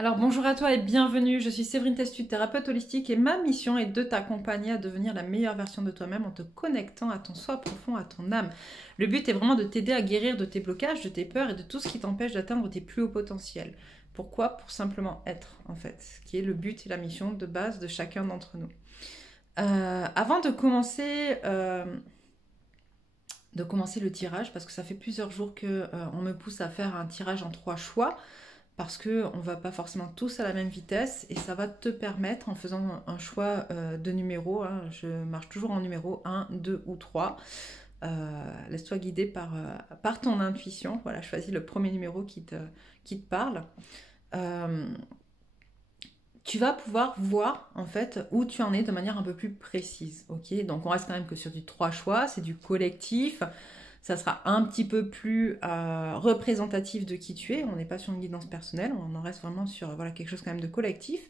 Alors bonjour à toi et bienvenue, je suis Séverine Testu, thérapeute holistique et ma mission est de t'accompagner à devenir la meilleure version de toi-même en te connectant à ton soi profond, à ton âme. Le but est vraiment de t'aider à guérir de tes blocages, de tes peurs et de tout ce qui t'empêche d'atteindre tes plus hauts potentiels. Pourquoi? Pour simplement être en fait, ce qui est le but et la mission de base de chacun d'entre nous. Avant de commencer le tirage, parce que ça fait plusieurs jours qu'on me pousse à faire un tirage en 3 choix, parce qu'on ne va pas forcément tous à la même vitesse et ça va te permettre, en faisant un choix de numéros, hein, je marche toujours en numéro 1, 2 ou 3, laisse-toi guider par ton intuition, voilà, choisis le premier numéro qui te parle. Tu vas pouvoir voir en fait où tu en es de manière un peu plus précise, ok? Donc on reste quand même que sur du 3 choix, c'est du collectif, ça sera un petit peu plus représentatif de qui tu es. On n'est pas sur une guidance personnelle, on en reste vraiment sur voilà, quelque chose quand même de collectif.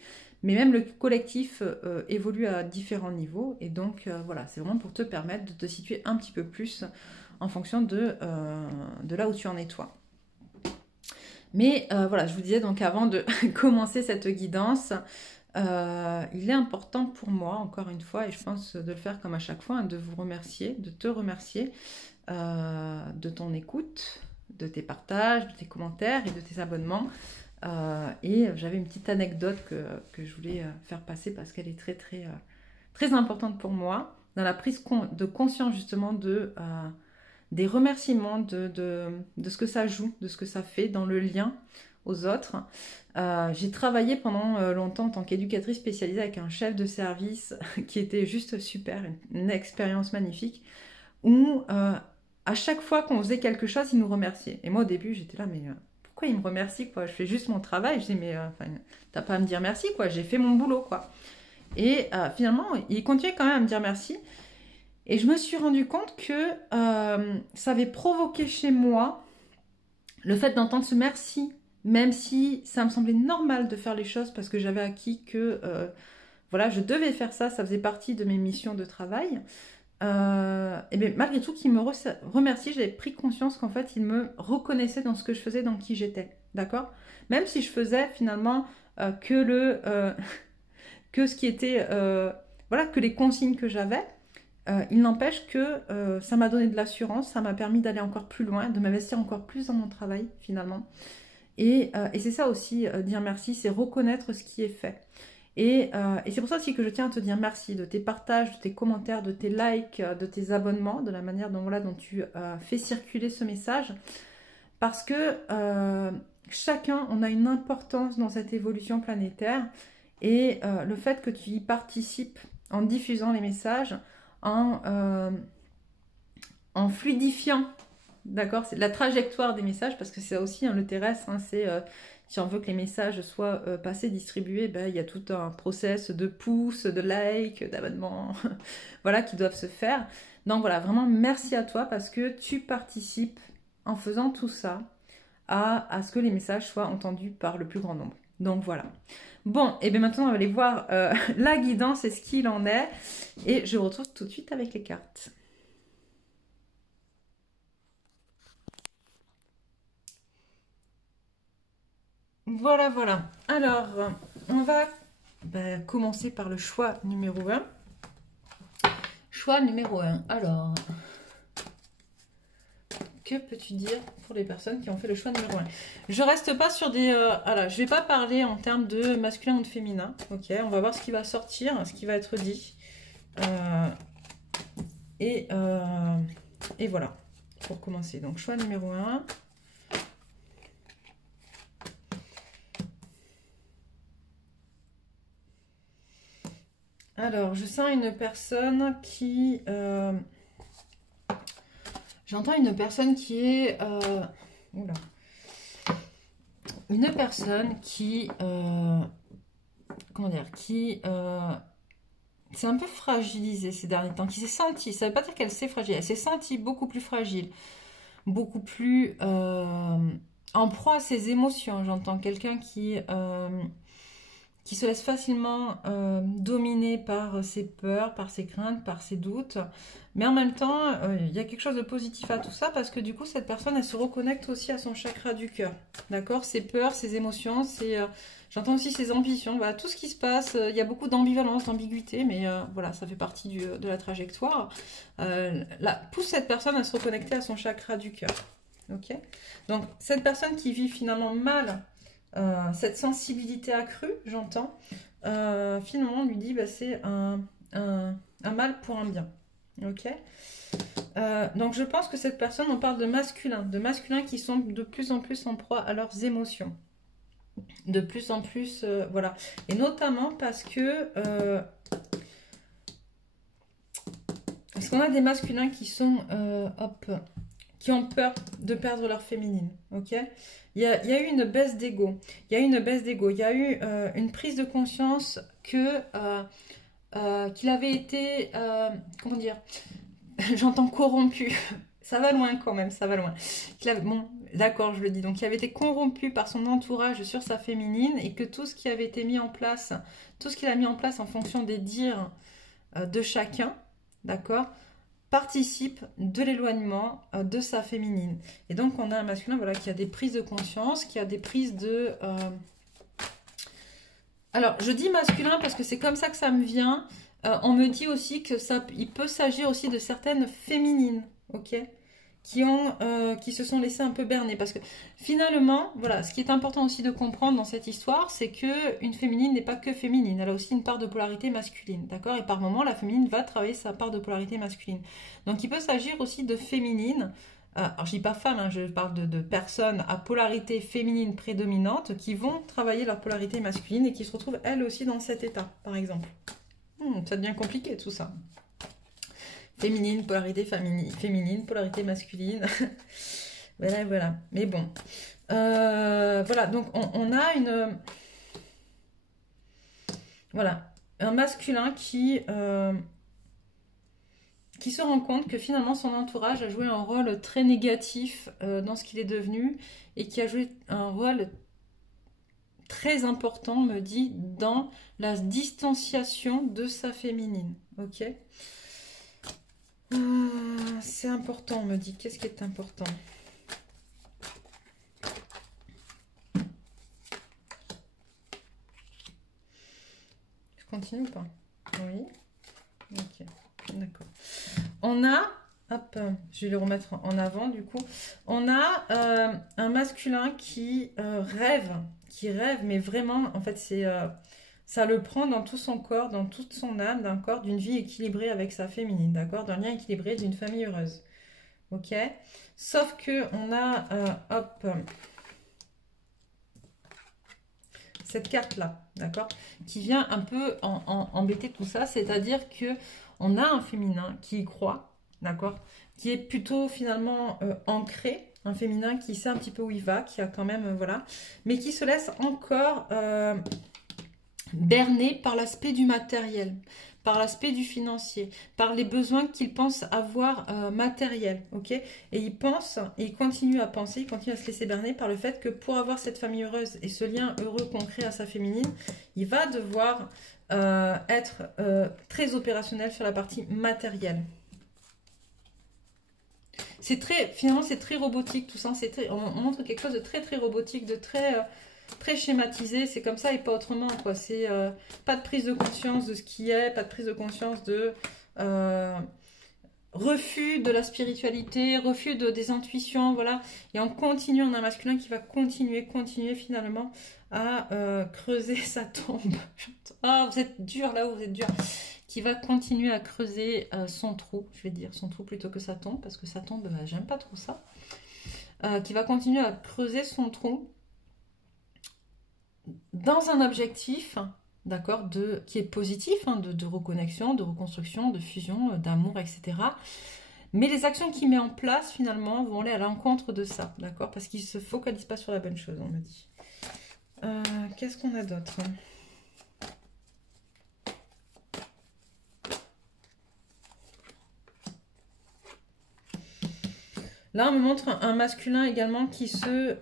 Mais même le collectif évolue à différents niveaux. Et donc voilà, c'est vraiment pour te permettre de te situer un petit peu plus en fonction de là où tu en es toi. Mais voilà, je vous disais donc avant de commencer cette guidance, il est important pour moi, encore une fois, et je pense de le faire comme à chaque fois, hein, de vous remercier, de te remercier de ton écoute, de tes partages, de tes commentaires et de tes abonnements. Et j'avais une petite anecdote que je voulais faire passer parce qu'elle est très importante pour moi, dans la prise de conscience justement des remerciements, de ce que ça joue, de ce que ça fait dans le lien aux autres. J'ai travaillé pendant longtemps en tant qu'éducatrice spécialisée avec un chef de service qui était juste super, une expérience magnifique, où à chaque fois qu'on faisait quelque chose, il nous remerciait. Et moi, au début, j'étais là, mais pourquoi il me remercie, quoi? Je fais juste mon travail. Je dis, mais t'as pas à me dire merci, quoi. J'ai fait mon boulot, quoi. Et finalement, il continuait quand même à me dire merci. Et je me suis rendu compte que ça avait provoqué chez moi le fait d'entendre ce merci, même si ça me semblait normal de faire les choses parce que j'avais acquis que voilà, je devais faire ça, ça faisait partie de mes missions de travail. Et bien, malgré tout, qu'il me remercie, j'avais pris conscience qu'en fait, il me reconnaissait dans ce que je faisais, dans qui j'étais. D'accord? Même si je faisais finalement que ce qui était. Voilà, que les consignes que j'avais, il n'empêche que ça m'a donné de l'assurance, ça m'a permis d'aller encore plus loin, de m'investir encore plus dans mon travail finalement. Et c'est ça aussi, dire merci, c'est reconnaître ce qui est fait. Et c'est pour ça aussi que je tiens à te dire merci de tes partages, de tes commentaires, de tes likes, de tes abonnements, de la manière dont, voilà, dont tu fais circuler ce message. Parce que chacun, on a une importance dans cette évolution planétaire. Et le fait que tu y participes en diffusant les messages, en fluidifiant, d'accord, c'est la trajectoire des messages, parce que c'est ça aussi, hein, le terrestre, hein, c'est... si on veut que les messages soient passés, distribués, ben, il y a tout un process de pouces, de likes, d'abonnements, voilà, qui doivent se faire. Donc voilà, vraiment merci à toi parce que tu participes en faisant tout ça à ce que les messages soient entendus par le plus grand nombre. Donc voilà. Bon, et bien maintenant on va aller voir la guidance et ce qu'il en est. Et je vous retrouve tout de suite avec les cartes. Voilà, voilà. Alors, on va commencer par le choix numéro 1. Choix numéro 1. Alors, que peux-tu dire pour les personnes qui ont fait le choix numéro 1? Je reste pas sur des... voilà, je vais pas parler en termes de masculin ou de féminin. Ok, on va voir ce qui va sortir, ce qui va être dit. Et voilà, pour commencer. Donc, choix numéro 1. Alors, je sens une personne qui... j'entends une personne qui est... oula. Une personne qui... comment dire? Qui... c'est un peu fragilisée ces derniers temps. Qui s'est sentie... Ça ne veut pas dire qu'elle s'est fragilisée. Elle s'est sentie beaucoup plus fragile. Beaucoup plus... en proie à ses émotions. J'entends quelqu'un qui qui se laisse facilement dominer par ses peurs, par ses craintes, par ses doutes. Mais en même temps, il y a quelque chose de positif à tout ça parce que du coup, cette personne, elle se reconnecte aussi à son chakra du cœur. D'accord? Ses peurs, ses émotions, j'entends aussi ses ambitions. Voilà, tout ce qui se passe, il y a beaucoup d'ambivalence, d'ambiguïté, mais voilà, ça fait partie de la trajectoire. Pousse cette personne à se reconnecter à son chakra du cœur. Ok? Donc, cette personne qui vit finalement mal cette sensibilité accrue, j'entends, finalement, on lui dit, bah, c'est un mal pour un bien. Ok. Donc je pense que cette personne, on parle de masculins qui sont de plus en plus en proie à leurs émotions. De plus en plus, voilà. Et notamment parce qu'on a des masculins qui sont, qui ont peur de perdre leur féminine, ok? Il y a eu une baisse d'ego, il y a eu une prise de conscience qu'il avait été, comment dire, j'entends corrompu, ça va loin quand même, ça va loin. Bon, d'accord, je le dis, donc il avait été corrompu par son entourage sur sa féminine et que tout ce qui avait été mis en place, tout ce qu'il a mis en place en fonction des dires de chacun, d'accord, participe de l'éloignement de sa féminine. Et donc on a un masculin, voilà, qui a des prises de conscience, qui a des prises de... Alors je dis masculin parce que c'est comme ça que ça me vient. On me dit aussi que il peut s'agir aussi de certaines féminines, ok, qui se sont laissées un peu berner. Parce que finalement, voilà, ce qui est important aussi de comprendre dans cette histoire, c'est que une féminine n'est pas que féminine. Elle a aussi une part de polarité masculine, d'accord? Et par moment, la féminine va travailler sa part de polarité masculine. Donc, il peut s'agir aussi de féminines. Alors, je dis pas femmes, hein, je parle de personnes à polarité féminine prédominante qui vont travailler leur polarité masculine et qui se retrouvent elles aussi dans cet état, par exemple. Ça devient compliqué tout ça. Féminine, polarité féminine, polarité masculine. Voilà, voilà. Mais bon. Voilà, donc on a une... Voilà, un masculin qui se rend compte que finalement son entourage a joué un rôle très négatif dans ce qu'il est devenu et qui a joué un rôle très important, me dit, dans la distanciation de sa féminine. Ok? C'est important, on me dit. Qu'est-ce qui est important? Je continue ou pas? Oui. Ok, d'accord. On a, hop, je vais le remettre en avant du coup. On a un masculin qui rêve, mais vraiment, en fait, ça le prend dans tout son corps, dans toute son âme, d'un corps, d'une vie équilibrée avec sa féminine, d'accord? D'un lien équilibré, d'une famille heureuse. Ok? Sauf que on a, hop, cette carte-là, d'accord? Qui vient un peu embêter tout ça, c'est-à-dire que on a un féminin qui y croit, d'accord? Qui est plutôt finalement ancré, un féminin qui sait un petit peu où il va, qui a quand même, voilà, mais qui se laisse encore berné par l'aspect du matériel, par l'aspect du financier, par les besoins qu'il pense avoir matériels, ok? Et il pense, et il continue à penser, il continue à se laisser berner par le fait que pour avoir cette famille heureuse et ce lien heureux concret à sa féminine, il va devoir être très opérationnel sur la partie matérielle. C'est très, finalement, c'est très robotique tout ça. On montre quelque chose de très très robotique, de très schématisé. C'est comme ça et pas autrement, quoi. C'est pas de prise de conscience de ce qui est, pas de prise de conscience de refus de la spiritualité, refus des intuitions, voilà. Et on continue, on a un masculin qui va continuer finalement à creuser sa tombe. Ah, vous êtes dur là, vous êtes dur. Qui va continuer à creuser son trou, je vais dire son trou plutôt que sa tombe, parce que sa tombe, j'aime pas trop ça. Qui va continuer à creuser son trou dans un objectif, d'accord, qui est positif, hein, de reconnexion, de reconstruction, de fusion, d'amour, etc. Mais les actions qu'il met en place, finalement, vont aller à l'encontre de ça, d'accord, parce qu'il ne se focalise pas sur la bonne chose, on me dit. Qu'est-ce qu'on a d'autre ? Là, on me montre un masculin également qui se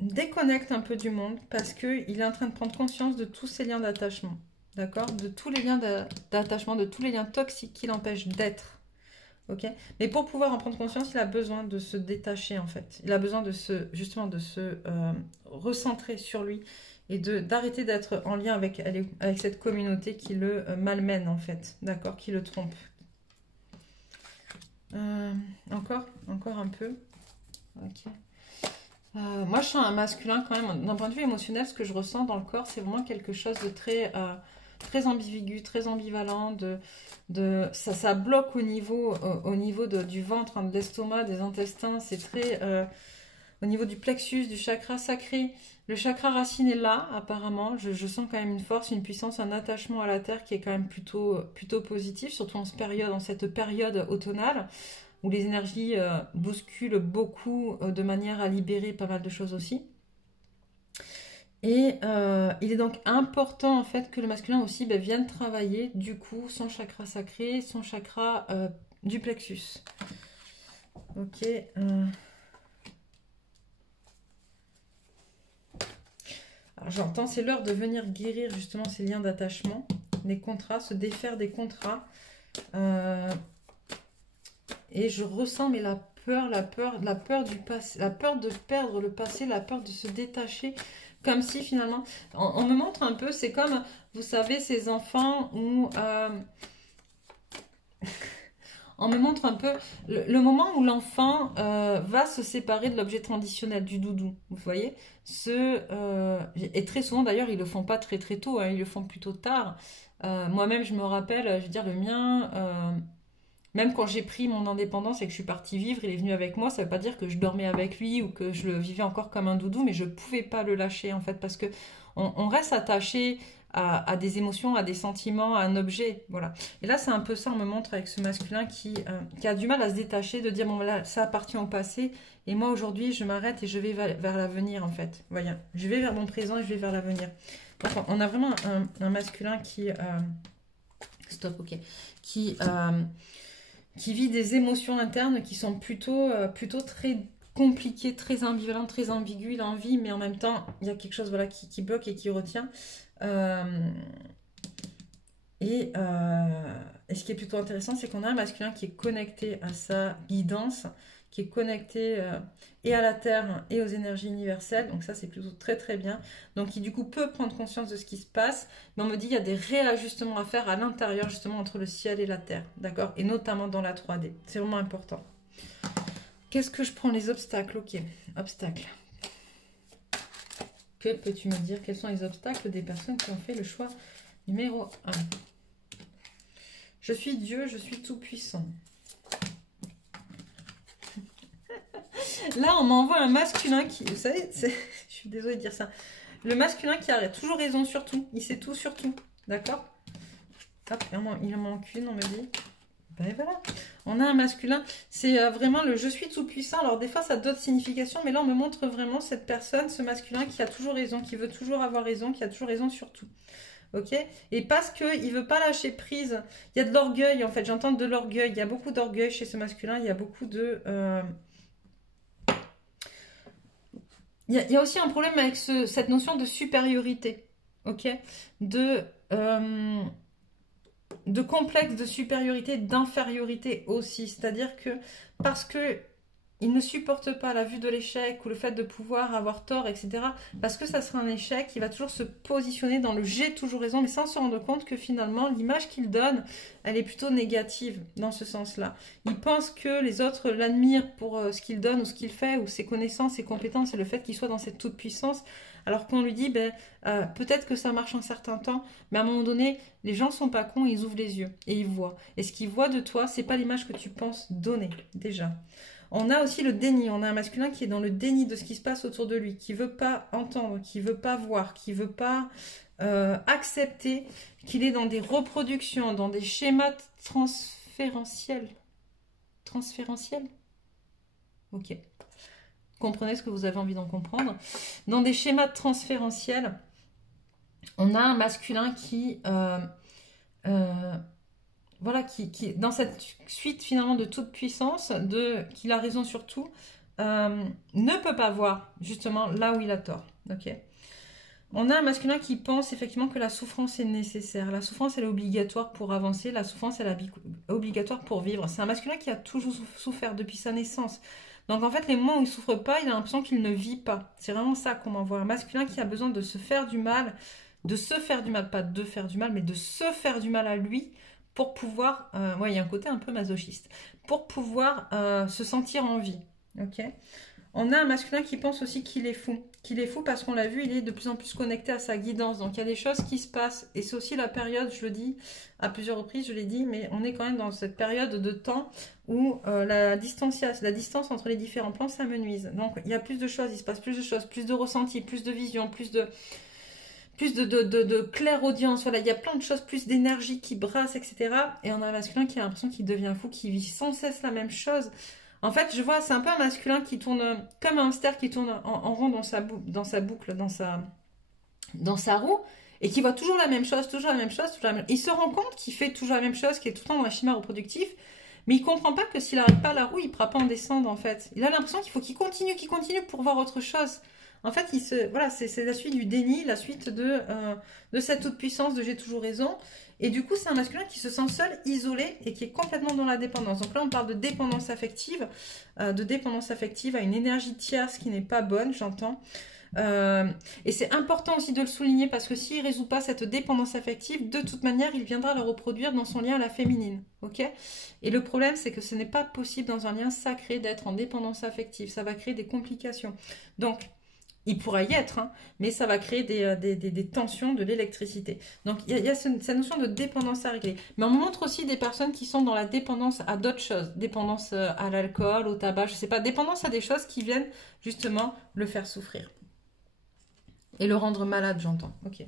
déconnecte un peu du monde parce qu'il est en train de prendre conscience de tous ses liens d'attachement. D'accord? De tous les liens d'attachement, de tous les liens toxiques qui l'empêchent d'être. Ok? Mais pour pouvoir en prendre conscience, il a besoin de se détacher en fait. Il a besoin de justement de se recentrer sur lui et d'arrêter d'être en lien avec cette communauté qui le malmène en fait. D'accord? Qui le trompe. Encore un peu. Ok. Moi, je sens un masculin quand même. D'un point de vue émotionnel, ce que je ressens dans le corps, c'est vraiment quelque chose de très ambigu, très ambivalent. Ça bloque au niveau du ventre, hein, de l'estomac, des intestins. C'est très au niveau du plexus, du chakra sacré. Le chakra racine est là, apparemment. Je sens quand même une force, une puissance, un attachement à la terre qui est quand même plutôt positif, surtout en cette période automnale, où les énergies bousculent beaucoup de manière à libérer pas mal de choses aussi. Et il est donc important en fait que le masculin aussi vienne travailler du coup son chakra sacré, son chakra du plexus. Ok. Alors j'entends, c'est l'heure de venir guérir justement ces liens d'attachement, des contrats, se défaire des contrats. Et je ressens mais la peur du passé, la peur de perdre le passé, la peur de se détacher, comme si finalement, on me montre un peu, c'est comme, vous savez, ces enfants où on me montre un peu le moment où l'enfant va se séparer de l'objet traditionnel, du doudou, vous voyez, et très souvent d'ailleurs ils le font pas très très tôt, hein, ils le font plutôt tard. Moi-même je me rappelle, je veux dire le mien, même quand j'ai pris mon indépendance et que je suis partie vivre, il est venu avec moi. Ça ne veut pas dire que je dormais avec lui ou que je le vivais encore comme un doudou, mais je ne pouvais pas le lâcher en fait parce que on reste attaché à des émotions, à des sentiments, à un objet. Voilà. Et là, c'est un peu ça, on me montre avec ce masculin qui a du mal à se détacher, de dire bon, là, ça appartient au passé et moi aujourd'hui, je m'arrête et je vais vers l'avenir en fait. Voyez, je vais vers mon présent et je vais vers l'avenir. Donc, on a vraiment un masculin qui. Stop, ok. Qui vit des émotions internes qui sont plutôt très compliquées, très ambivalentes, très ambiguës. Il a envie, mais en même temps, il y a quelque chose voilà, qui bloque et qui retient. Et ce qui est plutôt intéressant, c'est qu'on a un masculin qui est connecté à sa guidance, qui est connecté et à la Terre et aux énergies universelles. Donc ça, c'est plutôt très très bien. Donc qui du coup peut prendre conscience de ce qui se passe. Mais on me dit qu'il y a des réajustements à faire à l'intérieur justement entre le ciel et la Terre. D'accord? Et notamment dans la 3D. C'est vraiment important. Qu'est-ce que je prends? Les obstacles. Ok, obstacles. Que peux-tu me dire? Quels sont les obstacles des personnes qui ont fait le choix numéro 1? Je suis Dieu, je suis tout-puissant. Là, on m'envoie un masculin qui... Vous savez, je suis désolée de dire ça. Le masculin qui a toujours raison sur tout. Il sait tout sur tout. D'accord? Hop, il en manque une, on me dit. Ben voilà. On a un masculin. C'est vraiment le je suis tout-puissant. Alors, des fois, ça a d'autres significations. Mais là, on me montre vraiment cette personne, ce masculin qui a toujours raison, qui veut toujours avoir raison, qui a toujours raison sur tout. Ok? Et parce qu'il ne veut pas lâcher prise. Il y a de l'orgueil, en fait. J'entends de l'orgueil. Il y a beaucoup d'orgueil chez ce masculin. Il y a beaucoup de... Il y a aussi un problème avec cette notion de supériorité, ok, de complexe de supériorité, d'infériorité aussi. C'est-à-dire que parce que il ne supporte pas la vue de l'échec ou le fait de pouvoir avoir tort, etc. Parce que ça sera un échec, il va toujours se positionner dans le j'ai toujours raison, mais sans se rendre compte que finalement, l'image qu'il donne, elle est plutôt négative dans ce sens-là. Il pense que les autres l'admirent pour ce qu'il donne ou ce qu'il fait, ou ses connaissances, ses compétences, et le fait qu'il soit dans cette toute-puissance, alors qu'on lui dit, peut-être que ça marche un certain temps, mais à un moment donné, les gens sont pas cons, ils ouvrent les yeux et ils voient. Et ce qu'ils voient de toi, c'est pas l'image que tu penses donner, déjà. On a aussi le déni, on a un masculin qui est dans le déni de ce qui se passe autour de lui, qui ne veut pas entendre, qui ne veut pas voir, qui ne veut pas accepter qu'il est dans des reproductions, dans des schémas transférentiels. Transférentiels? Ok. Comprenez ce que vous avez envie d'en comprendre. Dans des schémas transférentiels, on a un masculin qui... voilà, qui dans cette suite finalement de toute puissance, qu'il a raison sur tout, ne peut pas voir justement là où il a tort. Ok. On a un masculin qui pense effectivement que la souffrance est nécessaire. La souffrance, elle est obligatoire pour avancer. La souffrance, elle est obligatoire pour vivre. C'est un masculin qui a toujours souffert depuis sa naissance. Donc en fait, les moments où il ne souffre pas, il a l'impression qu'il ne vit pas. C'est vraiment ça qu'on m'envoie. Un masculin qui a besoin de se faire du mal, pas de faire du mal, mais de se faire du mal à lui pour pouvoir, ouais, il y a un côté un peu masochiste, pour pouvoir se sentir en vie. Ok. On a un masculin qui pense aussi qu'il est fou. Qu'il est fou parce qu'on l'a vu, il est de plus en plus connecté à sa guidance. Donc il y a des choses qui se passent. Et c'est aussi la période, je le dis à plusieurs reprises, je l'ai dit, mais on est quand même dans cette période de temps où la distance entre les différents plans s'amenuise. Donc il y a plus de choses, il se passe plus de choses, plus de ressentis, plus de vision, plus de clairaudience. Voilà, il y a plein de choses, plus d'énergie qui brasse, etc. Et on a un masculin qui a l'impression qu'il devient fou, qui vit sans cesse la même chose. En fait, je vois, c'est un peu un masculin qui tourne comme un hamster qui tourne en rond dans sa boucle, dans sa roue, et qui voit toujours la même chose, toujours la même chose, toujours la même... Il se rend compte qu'il fait toujours la même chose, qu'il est tout le temps dans un schéma reproductif, mais il comprend pas que s'il n'arrête pas la roue, il ne pourra pas en descendre, en fait. Il a l'impression qu'il faut qu'il continue pour voir autre chose. En fait, voilà, c'est la suite du déni, la suite de cette toute-puissance de j'ai toujours raison. Et du coup, c'est un masculin qui se sent seul, isolé et qui est complètement dans la dépendance. Donc là, on parle de dépendance affective à une énergie tierce qui n'est pas bonne, j'entends. Et c'est important aussi de le souligner parce que s'il ne résout pas cette dépendance affective, de toute manière, il viendra la reproduire dans son lien à la féminine. Ok. Et le problème, c'est que ce n'est pas possible dans un lien sacré d'être en dépendance affective. Ça va créer des complications. Donc, il pourra y être, hein, mais ça va créer des tensions, de l'électricité. Donc, il y a cette notion de dépendance à régler. Mais on montre aussi des personnes qui sont dans la dépendance à d'autres choses. Dépendance à l'alcool, au tabac, je ne sais pas. Dépendance à des choses qui viennent justement le faire souffrir. Et le rendre malade, j'entends. Ok,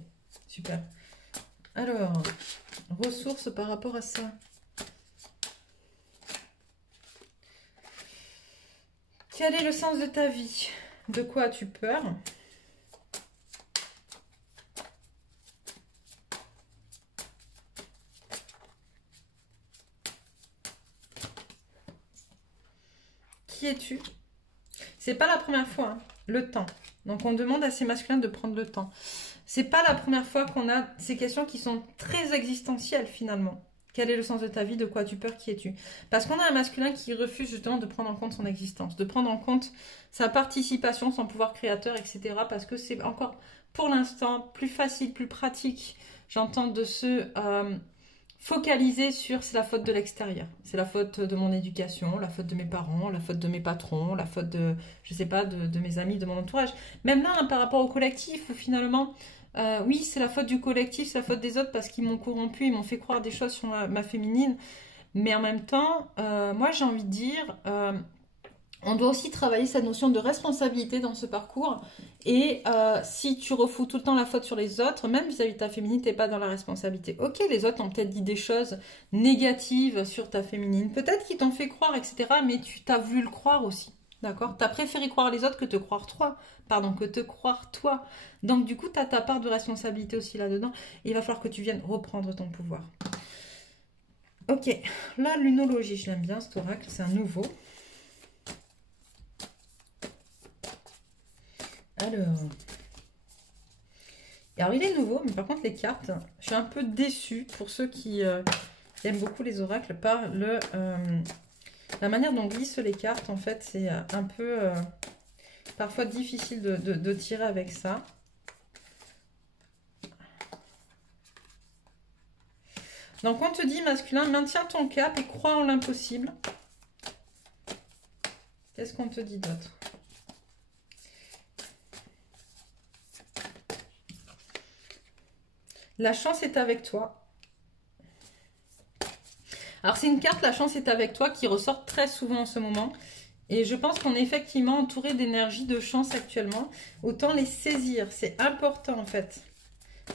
super. Alors, ressources par rapport à ça. Quel est le sens de ta vie ? De quoi as-tu peur ? Qui es-tu ? C'est pas la première fois, hein, le temps. Donc on demande à ces masculins de prendre le temps. C'est pas la première fois qu'on a ces questions qui sont très existentielles finalement. Quel est le sens de ta vie ? De quoi as-tu peur ? Qui es-tu ? Parce qu'on a un masculin qui refuse justement de prendre en compte son existence, de prendre en compte sa participation, son pouvoir créateur, etc. Parce que c'est encore, pour l'instant, plus facile, plus pratique, j'entends, de se focaliser sur c'est la faute de l'extérieur. C'est la faute de mon éducation, la faute de mes parents, la faute de mes patrons, la faute de, je sais pas, de mes amis, de mon entourage. Même là, hein, par rapport au collectif, où finalement... oui, c'est la faute du collectif, c'est la faute des autres parce qu'ils m'ont corrompu, ils m'ont fait croire des choses sur ma féminine. Mais en même temps, moi j'ai envie de dire, on doit aussi travailler cette notion de responsabilité dans ce parcours. Et si tu refous tout le temps la faute sur les autres, même vis-à-vis de ta féminine, tu n'es pas dans la responsabilité. Ok, les autres ont peut-être dit des choses négatives sur ta féminine, peut-être qu'ils t'ont fait croire, etc. Mais tu t'as voulu le croire aussi. D'accord ? Tu as préféré croire les autres que te croire toi. Donc du coup, tu as ta part de responsabilité aussi là-dedans. Et il va falloir que tu viennes reprendre ton pouvoir. Ok, la lunologie, je l'aime bien, cet oracle, c'est un nouveau. Alors, il est nouveau, mais par contre, les cartes, je suis un peu déçue pour ceux qui aiment beaucoup les oracles par la manière dont glissent les cartes. En fait, c'est un peu... parfois difficile de tirer avec ça. Donc on te dit, masculin, maintiens ton cap et crois en l'impossible. Qu'est-ce qu'on te dit d'autre? La chance est avec toi. Alors c'est une carte, la chance est avec toi, qui ressort très souvent en ce moment. Et je pense qu'on est effectivement entouré d'énergie, de chance actuellement. Autant les saisir, c'est important en fait.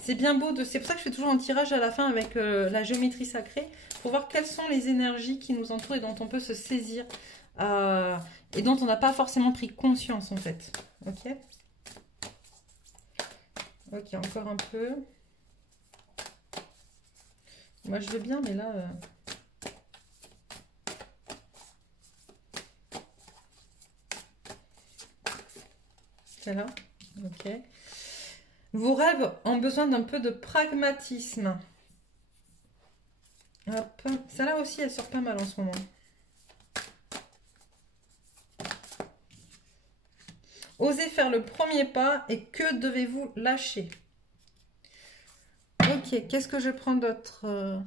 C'est bien beau, c'est pour ça que je fais toujours un tirage à la fin avec la géométrie sacrée, pour voir quelles sont les énergies qui nous entourent et dont on peut se saisir, et dont on n'a pas forcément pris conscience en fait. Ok. Ok, encore un peu. Moi je veux bien, mais là... celle-là. Ok. Vos rêves ont besoin d'un peu de pragmatisme. Hop. Celle-là aussi, elle sort pas mal en ce moment. Osez faire le premier pas et que devez-vous lâcher? Ok, qu'est-ce que je prends d'autre?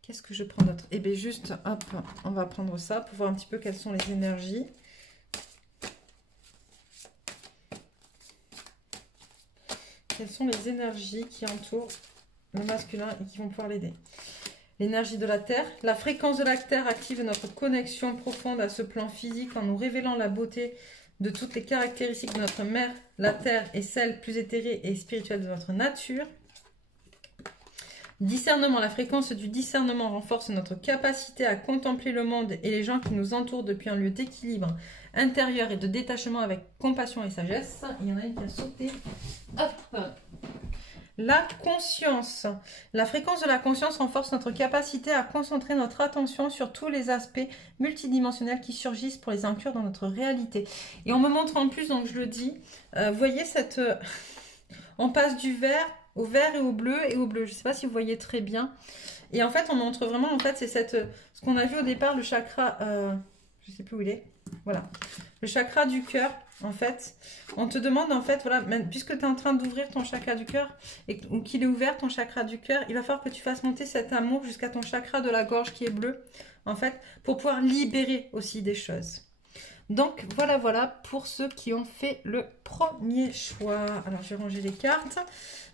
Qu'est-ce que je prends d'autre? Eh bien, juste, hop, on va prendre ça pour voir un petit peu quelles sont les énergies. Quelles sont les énergies qui entourent le masculin et qui vont pouvoir l'aider? L'énergie de la Terre. La fréquence de la Terre active notre connexion profonde à ce plan physique en nous révélant la beauté de toutes les caractéristiques de notre mère. La Terre est celle plus éthérée et spirituelle de notre nature. Discernement. La fréquence du discernement renforce notre capacité à contempler le monde et les gens qui nous entourent depuis un lieu d'équilibre intérieur et de détachement avec compassion et sagesse. Il y en a une qui a sauté. Hop. La conscience. La fréquence de la conscience renforce notre capacité à concentrer notre attention sur tous les aspects multidimensionnels qui surgissent pour les inclure dans notre réalité. Et on me montre en plus, donc je le dis, vous voyez cette... on passe du vert et au bleu et au bleu. Je ne sais pas si vous voyez très bien. Et en fait, on montre vraiment, en fait, c'est ce qu'on a vu au départ, le chakra... je ne sais plus où il est. Voilà. Le chakra du cœur. En fait, on te demande, en fait, voilà, puisque tu es en train d'ouvrir ton chakra du cœur, ou qu'il est ouvert, ton chakra du cœur, il va falloir que tu fasses monter cet amour jusqu'à ton chakra de la gorge qui est bleu, en fait, pour pouvoir libérer aussi des choses. Donc, voilà pour ceux qui ont fait le premier choix. Alors, je vais ranger les cartes.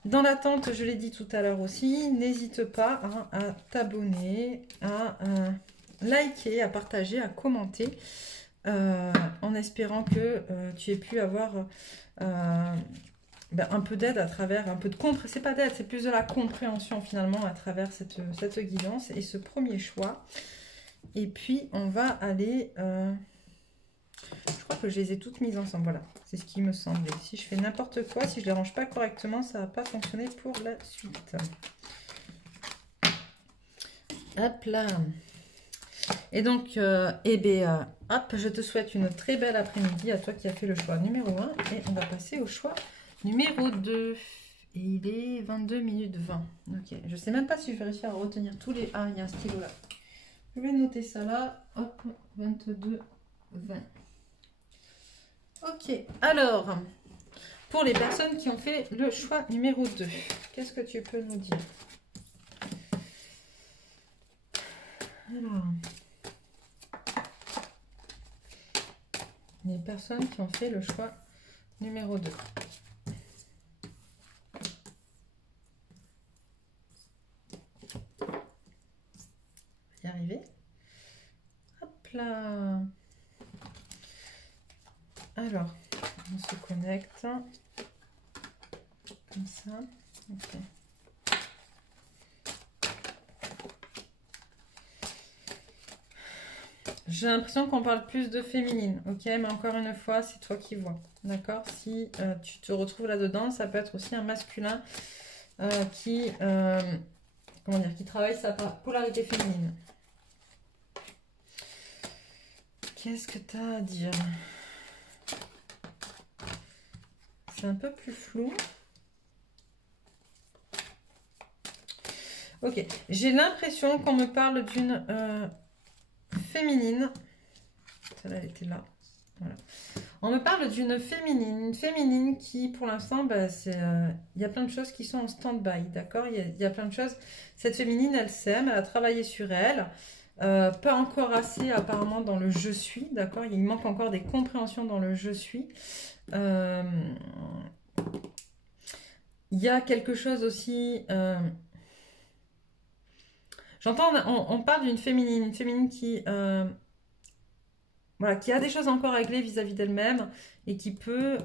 Dans l'attente, je l'ai dit tout à l'heure aussi, n'hésite pas hein, à t'abonner, à liker, à partager, à commenter. En espérant que tu aies pu avoir un peu d'aide à travers, un peu de compréhension, c'est pas d'aide, c'est plus de la compréhension finalement à travers cette guidance et ce premier choix. Et puis on va aller, je crois que je les ai toutes mises ensemble, voilà, c'est ce qui me semblait. Si je fais n'importe quoi, si je les range pas correctement, ça va pas fonctionner pour la suite. Hop là. Et donc, hop, je te souhaite une très belle après-midi à toi qui as fait le choix numéro 1. Et on va passer au choix numéro 2. Et il est 22 minutes 20. Ok, je ne sais même pas si je vais réussir à retenir tous les... Ah, il y a un stylo là. Je vais noter ça là. Hop, 22, 20. Ok, alors, pour les personnes qui ont fait le choix numéro 2, qu'est-ce que tu peux nous dire? Alors... les personnes qui ont fait le choix numéro 2. On va y arriver. Hop là. Alors, on se connecte. Comme ça. Ok. J'ai l'impression qu'on parle plus de féminine, ok? Mais encore une fois, c'est toi qui vois, d'accord? Si tu te retrouves là-dedans, ça peut être aussi un masculin qui travaille sa polarité féminine. Qu'est-ce que tu as à dire? C'est un peu plus flou. Ok, j'ai l'impression qu'on me parle d'une... féminine, celle-là elle était là, voilà. On me parle d'une féminine qui pour l'instant, il y a plein de choses qui sont en stand-by, d'accord, il y a plein de choses, cette féminine elle s'aime, elle a travaillé sur elle, pas encore assez apparemment dans le je suis, d'accord, il manque encore des compréhensions dans le je suis, il y a quelque chose aussi... j'entends, on parle d'une féminine, qui, voilà, qui a des choses encore à régler vis-à-vis d'elle-même et qui peut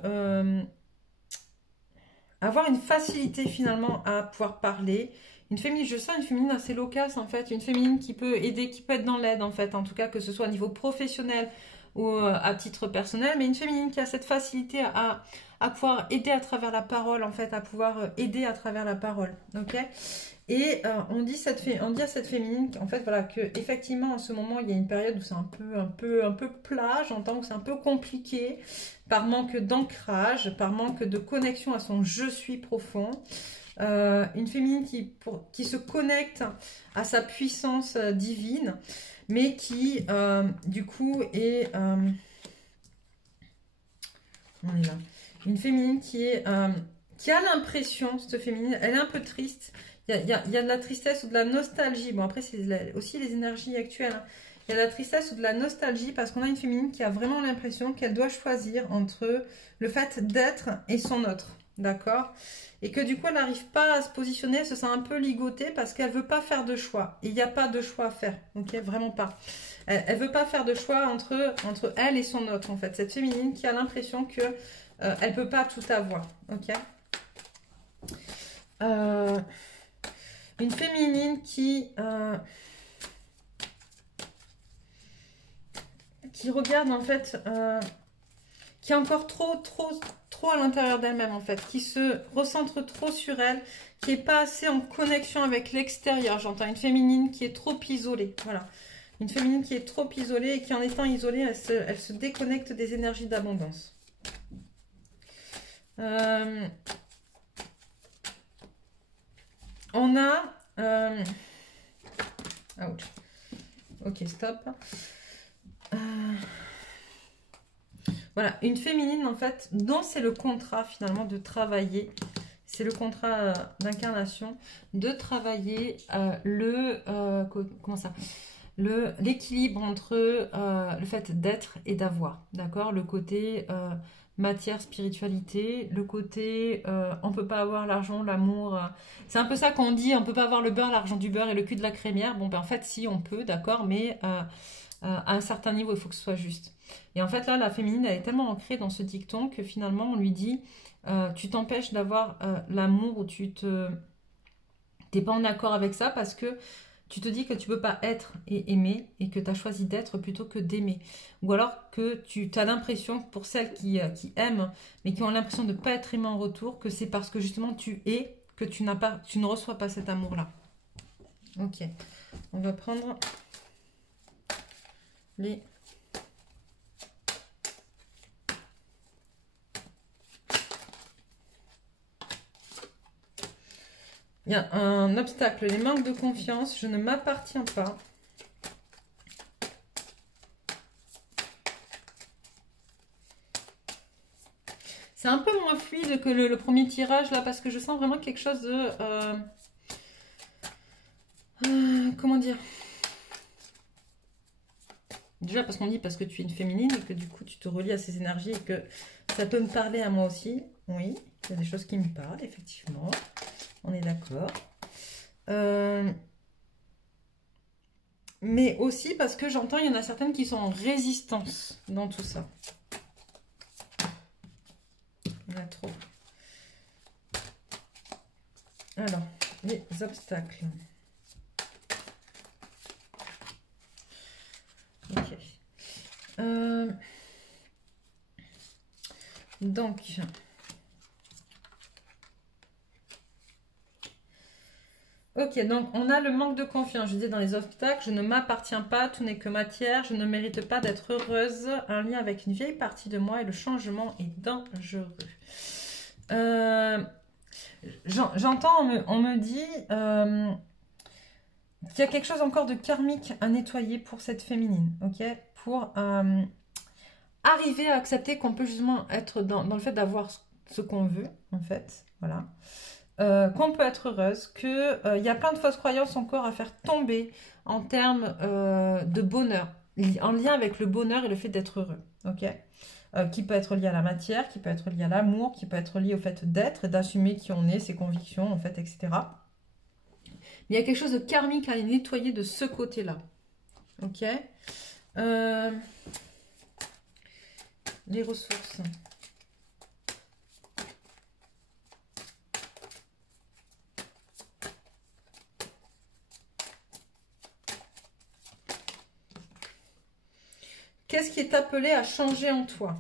avoir une facilité finalement à pouvoir parler. Une féminine, je sens une féminine assez loquace en fait, une féminine qui peut aider, qui peut être dans l'aide en fait, en tout cas que ce soit au niveau professionnel ou à titre personnel, mais une féminine qui a cette facilité à pouvoir aider à travers la parole en fait, à pouvoir aider à travers la parole, ok ? Et on dit à cette féminine en fait voilà que effectivement en ce moment il y a une période où c'est un peu plat, j'entends que c'est un peu compliqué par manque d'ancrage, par manque de connexion à son je suis profond. Une féminine qui se connecte à sa puissance divine, mais qui du coup est on est là. Une féminine qui a l'impression, cette féminine, elle est un peu triste. Il y a de la tristesse ou de la nostalgie. Bon, après, c'est aussi les énergies actuelles. Hein. Il y a de la tristesse ou de la nostalgie parce qu'on a une féminine qui a vraiment l'impression qu'elle doit choisir entre le fait d'être et son autre. D'accord? Et que du coup, elle n'arrive pas à se positionner. Elle se sent un peu ligotée parce qu'elle ne veut pas faire de choix. Et il n'y a pas de choix à faire. Ok? Vraiment pas. Elle ne veut pas faire de choix entre elle et son autre, en fait. Cette féminine qui a l'impression que elle ne peut pas tout avoir. Ok? Une féminine qui regarde en fait, qui est encore trop à l'intérieur d'elle-même en fait, qui se recentre trop sur elle, qui n'est pas assez en connexion avec l'extérieur. J'entends une féminine qui est trop isolée. Voilà. Une féminine qui est trop isolée et qui en étant isolée, elle se déconnecte des énergies d'abondance. On a... ouch. Ok, stop. Voilà, une féminine en fait, dont c'est le contrat finalement de travailler. C'est le contrat d'incarnation de travailler l'équilibre entre le fait d'être et d'avoir. D'accord? Le côté... matière, spiritualité, le côté on peut pas avoir l'argent, l'amour. C'est un peu ça qu'on dit, on peut pas avoir le beurre, l'argent du beurre et le cul de la crémière. Bon, ben en fait, si on peut, d'accord, mais à un certain niveau, il faut que ce soit juste. Et en fait, là, la féminine, elle est tellement ancrée dans ce dicton que finalement, on lui dit tu t'empêches d'avoir l'amour ou t'es pas en accord avec ça parce que tu te dis que tu peux pas être et aimer et que tu as choisi d'être plutôt que d'aimer. Ou alors que tu as l'impression, pour celles qui aiment, mais qui ont l'impression de ne pas être aimées en retour, que c'est parce que justement tu es que tu ne reçois pas cet amour-là. Ok. On va prendre les... Il y a un obstacle, les manques de confiance, je ne m'appartiens pas. C'est un peu moins fluide que le premier tirage là parce que je sens vraiment quelque chose de... comment dire? Déjà parce qu'on dit parce que tu es une féminine et que du coup tu te relis à ces énergies et que ça peut me parler à moi aussi. Oui, il y a des choses qui me parlent effectivement. On est d'accord. Mais aussi parce que j'entends, il y en a certaines qui sont en résistance dans tout ça. Il y en a trop. Alors, les obstacles. Ok. Donc... Ok, donc on a le manque de confiance. Je dis dans les obstacles, je ne m'appartiens pas, tout n'est que matière, je ne mérite pas d'être heureuse. Un lien avec une vieille partie de moi et le changement est dangereux. J'entends, on me dit qu'il y a quelque chose encore de karmique à nettoyer pour cette féminine, ok? Pour arriver à accepter qu'on peut justement être dans le fait d'avoir ce qu'on veut, en fait, voilà. Qu'on peut être heureuse, qu'il y a plein de fausses croyances encore à faire tomber en termes de bonheur, en lien avec le bonheur et le fait d'être heureux, ok, qui peut être lié à la matière, qui peut être lié à l'amour, qui peut être lié au fait d'être et d'assumer qui on est, ses convictions, en fait, etc. Mais il y a quelque chose de karmique à aller nettoyer de ce côté-là, ok. Les ressources. Qu'est-ce qui est appelé à changer en toi?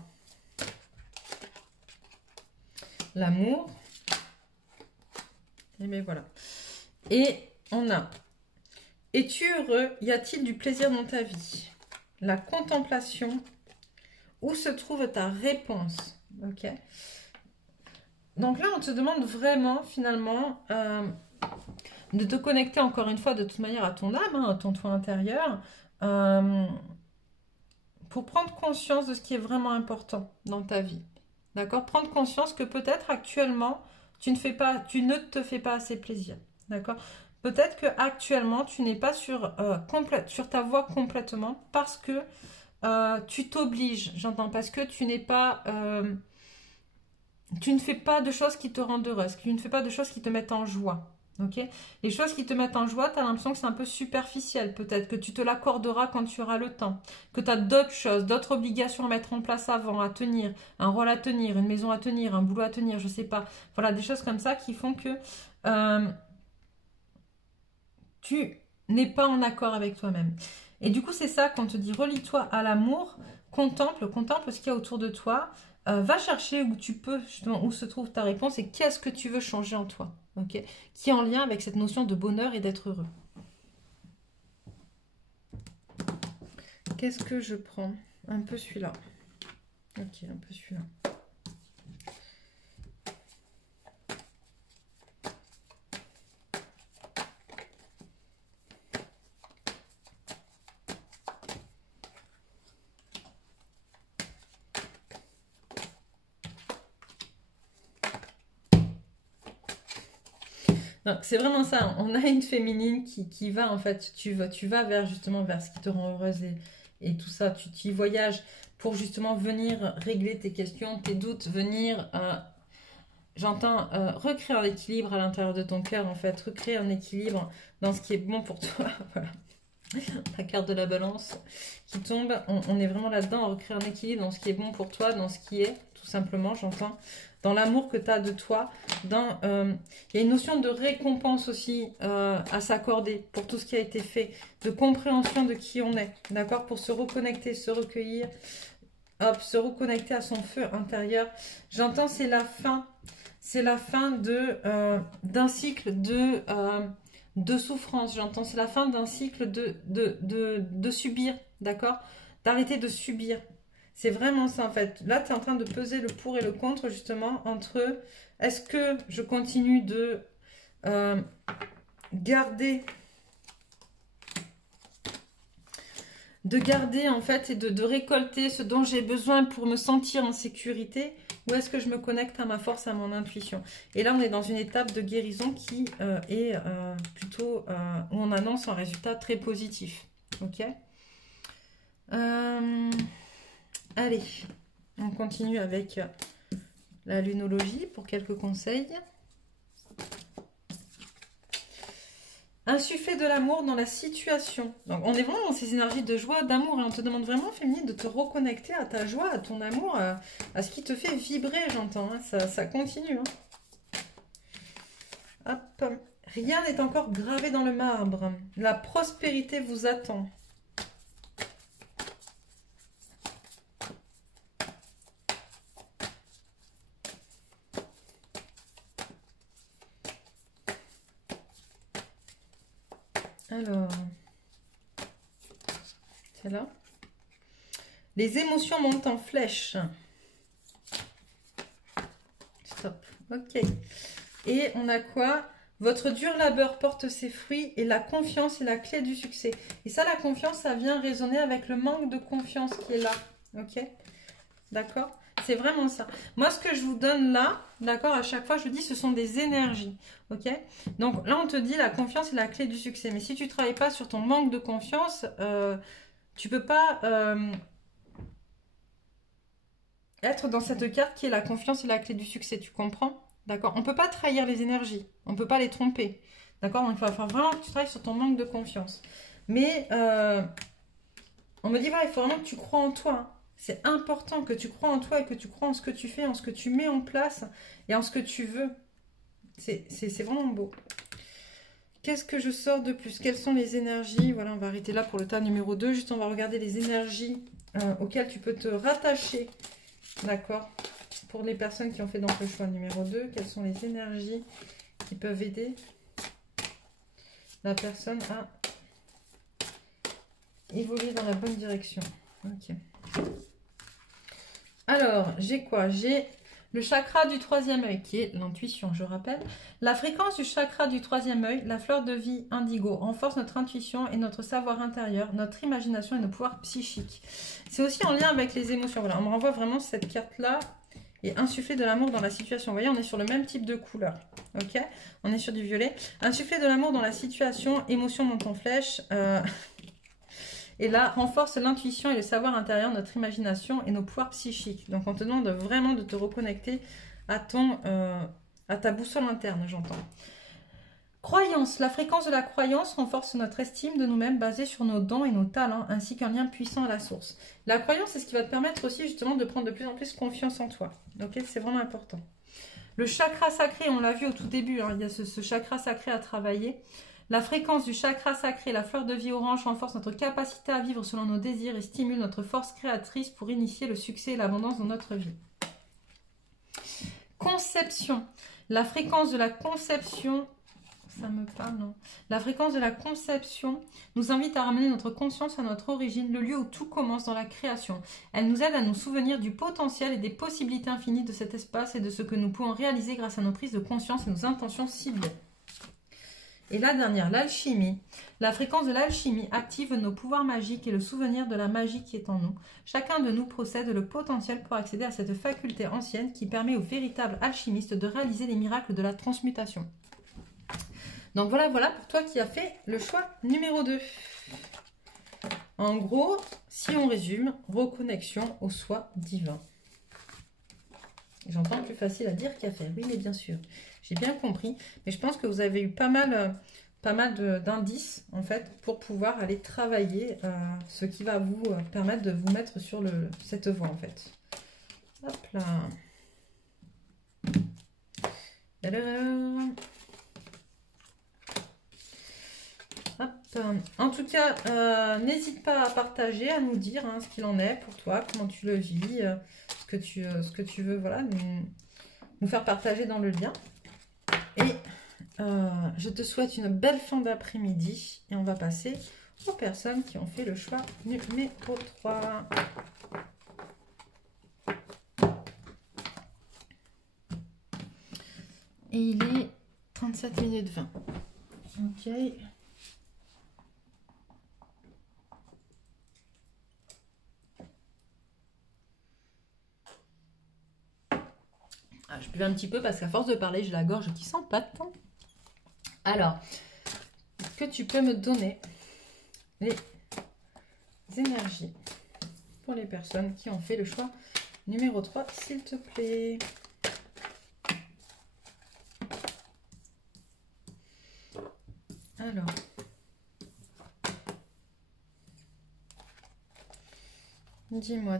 L'amour. Et bien voilà. Et on a, es-tu heureux? Y a-t-il du plaisir dans ta vie? La contemplation. Où se trouve ta réponse? Ok. Donc là, on te demande vraiment, finalement, de te connecter encore une fois, de toute manière, à ton âme, hein, à ton toi intérieur, pour prendre conscience de ce qui est vraiment important dans ta vie. D'accord? Prendre conscience que peut-être actuellement, tu ne te fais pas assez plaisir. D'accord? Peut-être que actuellement tu n'es pas sur ta voie complètement parce que tu t'obliges, j'entends, parce que tu n'es pas... tu ne fais pas de choses qui te rendent heureuse, tu ne fais pas de choses qui te mettent en joie. Ok? Les choses qui te mettent en joie, tu as l'impression que c'est un peu superficiel. Peut-être que tu te l'accorderas quand tu auras le temps. Que tu as d'autres choses, d'autres obligations à mettre en place avant, à tenir. Un rôle à tenir, une maison à tenir, un boulot à tenir, je sais pas. Voilà, des choses comme ça qui font que tu n'es pas en accord avec toi-même. Et du coup, c'est ça qu'on te dit, relie-toi à l'amour, contemple ce qu'il y a autour de toi, va chercher où tu peux, justement, où se trouve ta réponse et qu'est-ce que tu veux changer en toi, ok? Qui est en lien avec cette notion de bonheur et d'être heureux. Qu'est-ce que je prends? Un peu celui-là. Ok, un peu celui-là. C'est vraiment ça, on a une féminine qui va en fait, tu vas vers justement vers ce qui te rend heureuse et tout ça, tu y voyages pour justement venir régler tes questions, tes doutes, venir, j'entends, recréer un équilibre à l'intérieur de ton cœur en fait, recréer un équilibre dans ce qui est bon pour toi, voilà. La carte de la balance qui tombe, on est vraiment là-dedans, on recrée un équilibre dans ce qui est bon pour toi, dans ce qui est, tout simplement, j'entends, dans l'amour que tu as de toi, il y a une notion de récompense aussi à s'accorder pour tout ce qui a été fait, de compréhension de qui on est, d'accord, pour se reconnecter, se recueillir, hop, se reconnecter à son feu intérieur. J'entends, c'est la fin d'un cycle de souffrance, j'entends, c'est la fin d'un cycle de subir, d'accord? D'arrêter de subir. C'est vraiment ça en fait. Là, tu es en train de peser le pour et le contre justement entre est-ce que je continue de garder en fait et de récolter ce dont j'ai besoin pour me sentir en sécurité, ou est-ce que je me connecte à ma force, à mon intuition? Et là, on est dans une étape de guérison qui est plutôt où on annonce un résultat très positif. Ok. Allez, on continue avec la lunologie pour quelques conseils. Insuffler de l'amour dans la situation. Donc, on est vraiment dans ces énergies de joie, d'amour. Et on te demande vraiment, féminine, de te reconnecter à ta joie, à ton amour, à ce qui te fait vibrer, j'entends. Hein. Ça continue. Hein. Hop. Rien n'est encore gravé dans le marbre. La prospérité vous attend. Alors, c'est là. Les émotions montent en flèche. Stop. Ok. Et on a quoi? Votre dur labeur porte ses fruits et la confiance est la clé du succès. Et ça, la confiance, ça vient résonner avec le manque de confiance qui est là. Ok? D'accord? C'est vraiment ça. Moi, ce que je vous donne là, d'accord, à chaque fois, je dis, ce sont des énergies. Ok? Donc là, on te dit, la confiance est la clé du succès. Mais si tu ne travailles pas sur ton manque de confiance, tu ne peux pas être dans cette carte qui est la confiance et la clé du succès. Tu comprends? D'accord? On ne peut pas trahir les énergies. On ne peut pas les tromper. D'accord? Donc, il va falloir vraiment que tu travailles sur ton manque de confiance. Mais on me dit, voilà, il faut vraiment que tu crois en toi. Hein. C'est important que tu crois en toi et que tu crois en ce que tu fais, en ce que tu mets en place et en ce que tu veux. C'est vraiment beau. Qu'est-ce que je sors de plus? Quelles sont les énergies? Voilà, on va arrêter là pour le tas numéro 2. Juste, on va regarder les énergies auxquelles tu peux te rattacher. D'accord? Pour les personnes qui ont fait donc le choix numéro 2, quelles sont les énergies qui peuvent aider? la personne a évolué dans la bonne direction. Ok. Alors, j'ai quoi? J'ai le chakra du troisième œil, qui est l'intuition, je rappelle. La fréquence du chakra du troisième œil, la fleur de vie indigo, renforce notre intuition et notre savoir intérieur, notre imagination et nos pouvoirs psychiques. C'est aussi en lien avec les émotions. Voilà, on me renvoie vraiment cette carte-là. Et insuffler de l'amour dans la situation. Vous voyez, on est sur le même type de couleur. Ok, on est sur du violet. Insuffler de l'amour dans la situation, émotion monte en flèche. Et là, renforce l'intuition et le savoir intérieur, notre imagination et nos pouvoirs psychiques. Donc, on te demande vraiment de te reconnecter à ta boussole interne, j'entends. Croyance. La fréquence de la croyance renforce notre estime de nous-mêmes basée sur nos dons et nos talents, ainsi qu'un lien puissant à la source. La croyance, c'est ce qui va te permettre aussi justement de prendre de plus en plus confiance en toi. Ok, c'est vraiment important. Le chakra sacré, on l'a vu au tout début, hein, il y a ce chakra sacré à travailler. La fréquence du chakra sacré, la fleur de vie orange, renforce notre capacité à vivre selon nos désirs et stimule notre force créatrice pour initier le succès et l'abondance dans notre vie. Conception. La fréquence de la conception... Ça me parle, non? La fréquence de la conception nous invite à ramener notre conscience à notre origine, le lieu où tout commence dans la création. Elle nous aide à nous souvenir du potentiel et des possibilités infinies de cet espace et de ce que nous pouvons réaliser grâce à nos prises de conscience et nos intentions ciblées. Et la dernière, l'alchimie. La fréquence de l'alchimie active nos pouvoirs magiques et le souvenir de la magie qui est en nous. Chacun de nous possède le potentiel pour accéder à cette faculté ancienne qui permet aux véritables alchimistes de réaliser les miracles de la transmutation. Donc voilà pour toi qui as fait le choix numéro 2. En gros, si on résume, reconnexion au soi divin. J'entends plus facile à dire qu'à faire. Oui, mais bien sûr, j'ai bien compris. Mais je pense que vous avez eu pas mal d'indices, en fait, pour pouvoir aller travailler ce qui va vous permettre de vous mettre sur cette voie, en fait. Hop là. Alors... Hop. En tout cas, n'hésite pas à partager, à nous dire hein, ce qu'il en est pour toi, comment tu le vis, ce que tu veux voilà, nous faire partager dans le lien. Et je te souhaite une belle fin d'après-midi et on va passer aux personnes qui ont fait le choix numéro 3. Et il est 37 minutes 20. Ok. Je buvais un petit peu parce qu'à force de parler, j'ai la gorge qui s'empâte. Alors, est-ce que tu peux me donner les énergies pour les personnes qui ont fait le choix numéro 3, s'il te plaît? Alors, dis-moi.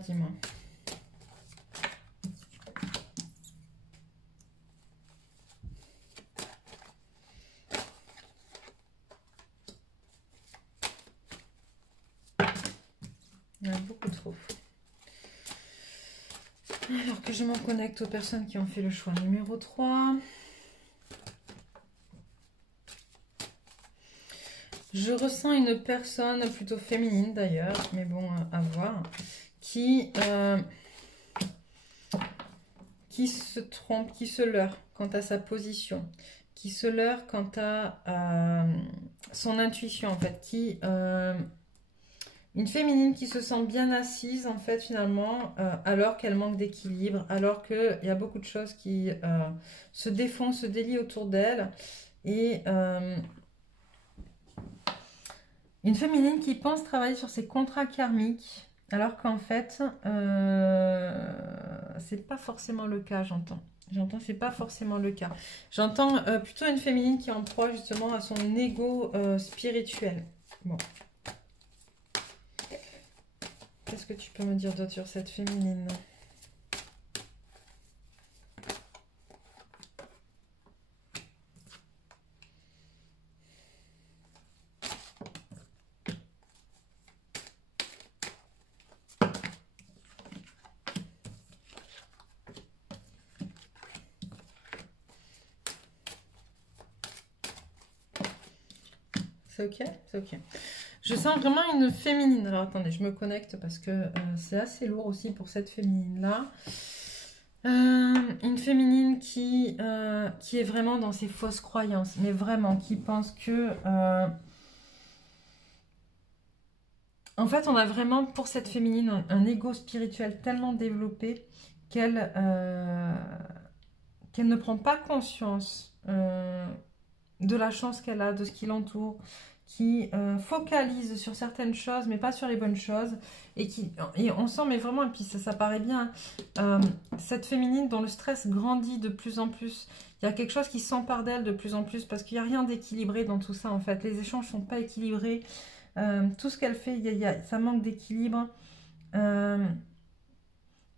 Il y en a beaucoup trop. Alors que je m'en connecte aux personnes qui ont fait le choix numéro 3. Je ressens une personne plutôt féminine d'ailleurs, mais bon, à voir, qui se trompe, qui se leurre quant à sa position, qui se leurre quant à son intuition en fait, une féminine qui se sent bien assise en fait finalement, alors qu'elle manque d'équilibre, alors qu'il y a beaucoup de choses qui se défont, se délient autour d'elle, et une féminine qui pense travailler sur ses contrats karmiques, alors qu'en fait, c'est pas forcément le cas, j'entends. J'entends, c'est pas forcément le cas. J'entends plutôt une féminine qui est en proie justement à son ego spirituel. Bon. Qu'est-ce que tu peux me dire d'autre sur cette féminine ? C'est ok? C'est ok. Je sens vraiment une féminine. Alors attendez, je me connecte parce que c'est assez lourd aussi pour cette féminine-là. Une féminine qui est vraiment dans ses fausses croyances, mais vraiment, qui pense que... en fait, on a vraiment pour cette féminine un ego spirituel tellement développé qu'elle qu'elle ne prend pas conscience de la chance qu'elle a, de ce qui l'entoure, qui focalise sur certaines choses, mais pas sur les bonnes choses, et on sent, mais vraiment, et puis ça paraît bien, cette féminine dont le stress grandit de plus en plus. Il y a quelque chose qui s'empare d'elle de plus en plus, parce qu'il n'y a rien d'équilibré dans tout ça, en fait. Les échanges ne sont pas équilibrés. Tout ce qu'elle fait, ça manque d'équilibre.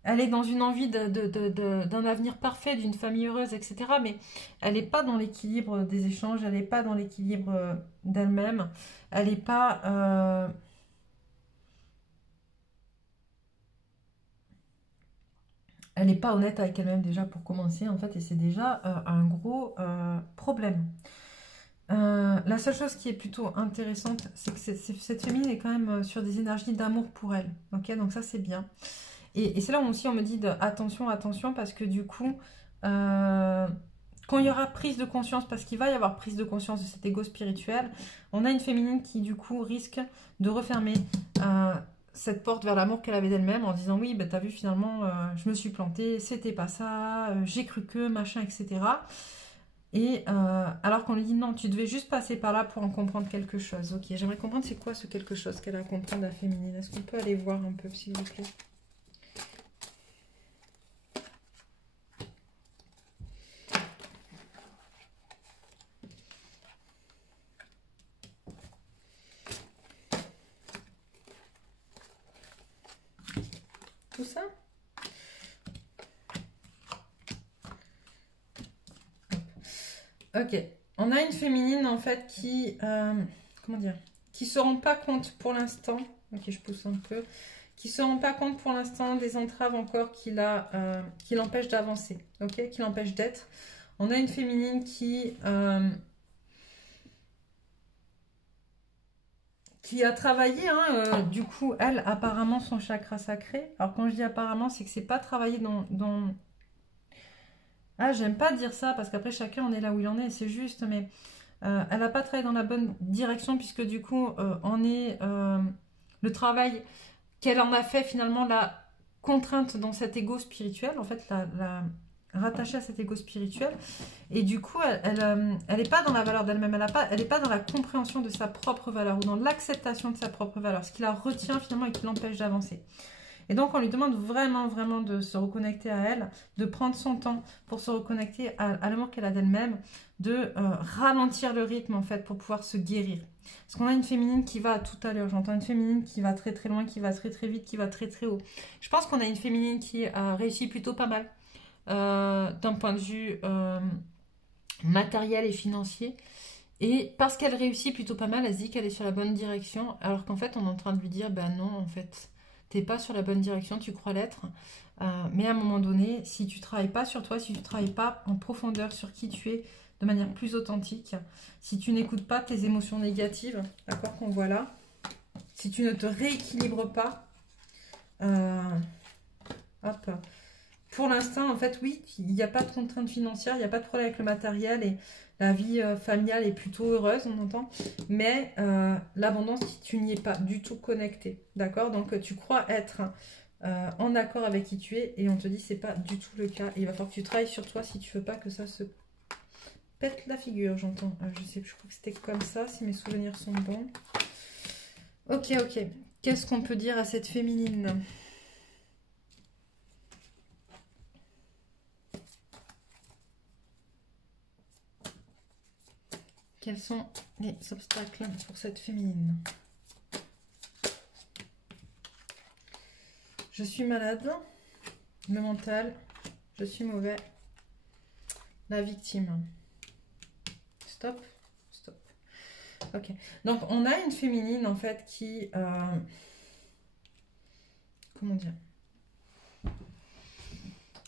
Elle est dans une envie d'un avenir parfait, d'une famille heureuse, etc. Mais elle n'est pas dans l'équilibre des échanges, elle n'est pas dans l'équilibre d'elle-même. Elle n'est pas... elle n'est pas honnête avec elle-même déjà pour commencer, en fait, et c'est déjà un gros problème. La seule chose qui est plutôt intéressante, c'est que cette féminine est quand même sur des énergies d'amour pour elle. Ok, donc ça c'est bien. Et c'est là où aussi on me dit attention, attention, parce que du coup, quand il y aura prise de conscience, parce qu'il va y avoir prise de conscience de cet ego spirituel, on a une féminine qui du coup risque de refermer cette porte vers l'amour qu'elle avait d'elle-même en disant oui, ben, t'as vu finalement, je me suis plantée, c'était pas ça, j'ai cru que, machin, etc. Et alors qu'on lui dit non, tu devais juste passer par là pour en comprendre quelque chose. Ok, j'aimerais comprendre c'est quoi ce quelque chose qu'elle a à comprendre la féminine. Est-ce qu'on peut aller voir un peu, s'il vous plaît? Tout ça? Ok. On a une féminine en fait qui... comment dire? Qui se rend pas compte pour l'instant. Ok, je pousse un peu. Qui se rend pas compte pour l'instant des entraves encore qui l'empêchent d'avancer. Ok, qui l'empêchent d'être. On a une féminine qui a travaillé, hein, du coup, elle, apparemment, son chakra sacré. Alors, quand je dis apparemment, c'est que c'est pas travaillé dans... Ah, j'aime pas dire ça, parce qu'après, chacun, on est là où il en est, c'est juste, mais elle n'a pas travaillé dans la bonne direction, puisque du coup, on est... le travail qu'elle en a fait, finalement, la contrainte dans cet ego spirituel, en fait, la rattachée à cet ego spirituel. Et du coup, elle n'est pas dans la valeur d'elle-même, elle n'est pas dans la compréhension de sa propre valeur ou dans l'acceptation de sa propre valeur, ce qui la retient finalement et qui l'empêche d'avancer. Et donc, on lui demande vraiment, vraiment de se reconnecter à elle, de prendre son temps pour se reconnecter à l'amour qu'elle a d'elle-même, de ralentir le rythme en fait pour pouvoir se guérir. Parce qu'on a une féminine qui va à toute allure, j'entends une féminine qui va très très loin, qui va très très vite, qui va très très haut. Je pense qu'on a une féminine qui a réussi plutôt pas mal d'un point de vue matériel et financier. Et parce qu'elle réussit plutôt pas mal, elle se dit qu'elle est sur la bonne direction, alors qu'en fait on est en train de lui dire, ben non, en fait, t'es pas sur la bonne direction, tu crois l'être. Mais à un moment donné, si tu travailles pas sur toi, si tu travailles pas en profondeur sur qui tu es de manière plus authentique, si tu n'écoutes pas tes émotions négatives, d'accord, qu'on voit là, si tu ne te rééquilibres pas, hop, pour l'instant, en fait, oui, il n'y a pas de contrainte financière, il n'y a pas de problème avec le matériel et la vie familiale est plutôt heureuse, on entend. Mais l'abondance, tu n'y es pas du tout connecté, d'accord? Donc, tu crois être en accord avec qui tu es et on te dit c'est pas du tout le cas. Et il va falloir que tu travailles sur toi si tu veux pas que ça se pète la figure, j'entends. Je sais, je crois que c'était comme ça, si mes souvenirs sont bons. Ok, ok. Qu'est-ce qu'on peut dire à cette féminine ? Quels sont les obstacles pour cette féminine? Je suis malade, le mental, je suis mauvais, la victime. Stop, stop. Ok, donc on a une féminine en fait qui... comment dire?